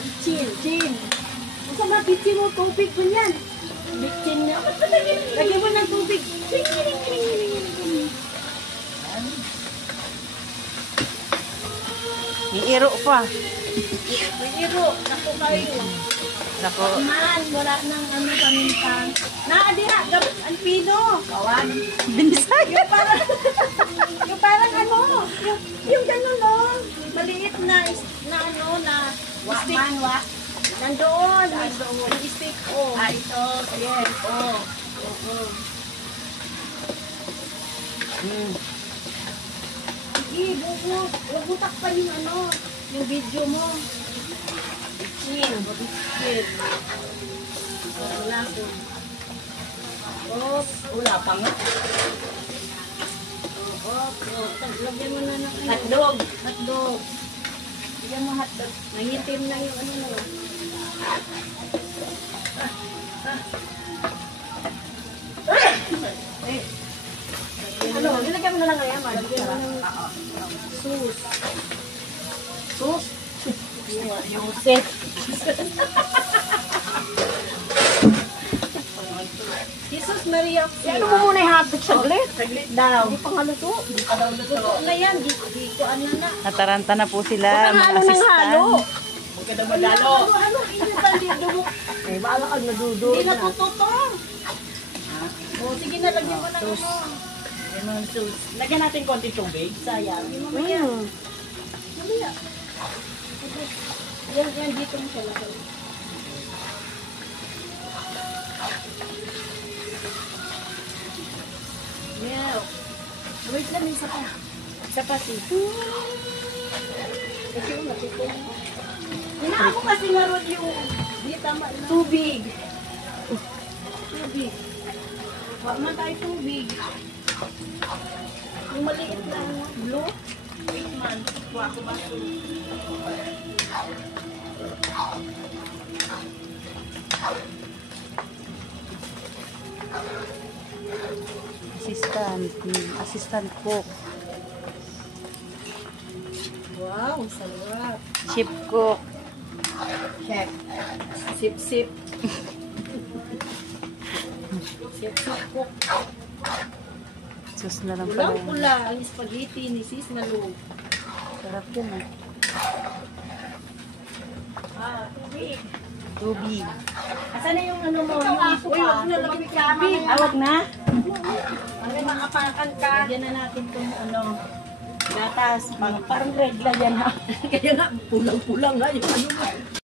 Bitchin. Bitchin. Basta mabitchin mo, tubig mo yan. Bitchin niya. Lagyan mo ng tubig. Iiro pa. Iiro. Naku kayo. Nako. Man, wala nang ano pamintan. Naadira, ang pino. Kawan. Binisay. Yung parang ano, yung gano'n no. Maliit na ano, na stick. Nandoon. Yung stick, oh. Ito. Yes, oh. Sige, bubog. Butak pa yung ano, yung video mo. Bitchin. Wala ko. Wala pa nga. Lagyan mo na ng hotdog. Hotdog. Lagyan mo hotdog. Nangitim na yung ano na. Ano? Nilagyan mo na lang ngayon. Lagyan mo ng sus. Sus? Yung set. Jesus Maria. Ano mo muna yung hotdog saglit? Saglit daw. Hindi pa nga luto. Hindi pa daw luto. Luto na yan. Di ko ano na. Nataranta na po sila, mga Halo ng halo. assistant. Huwag ka daw madalo. Ano? Hindi dumo. Eh, baala ka nadudo. Hindi na tututong. O, sige na. Lagyan mo na sus. Lagyan mo ng sus. Lagyan natin konti tubig. Sayang. Mamaya. Mamaya. Yan dito mo siya lagay. Milk. Wait lang yung sapa. Sapa si. Kasi yung matutong. Hina ako kasi ngaroon yung di tama na. Tubig. Tubig. Wag man tayo tubig. Yung maliit na blue. Wait man. Kuha ko ba ito? Assistant cook. Wow, sarap. Chef cook. Chef. Sip-sip. Sip-sip cook. Sus na lang pala. Pulang-pula ang spaghetti ni Sis Malu. Sarap yun ah. Tubig. Tubig. Asan na yung ano mo? Yung aso ka. Huwag na lagyan tubig. Awag na? Ano makapakan ka? Lagyan na natin itong ano. Gatas. Parang regla yan ha. Kaya nga, pulang-pulang nga yung ano mo.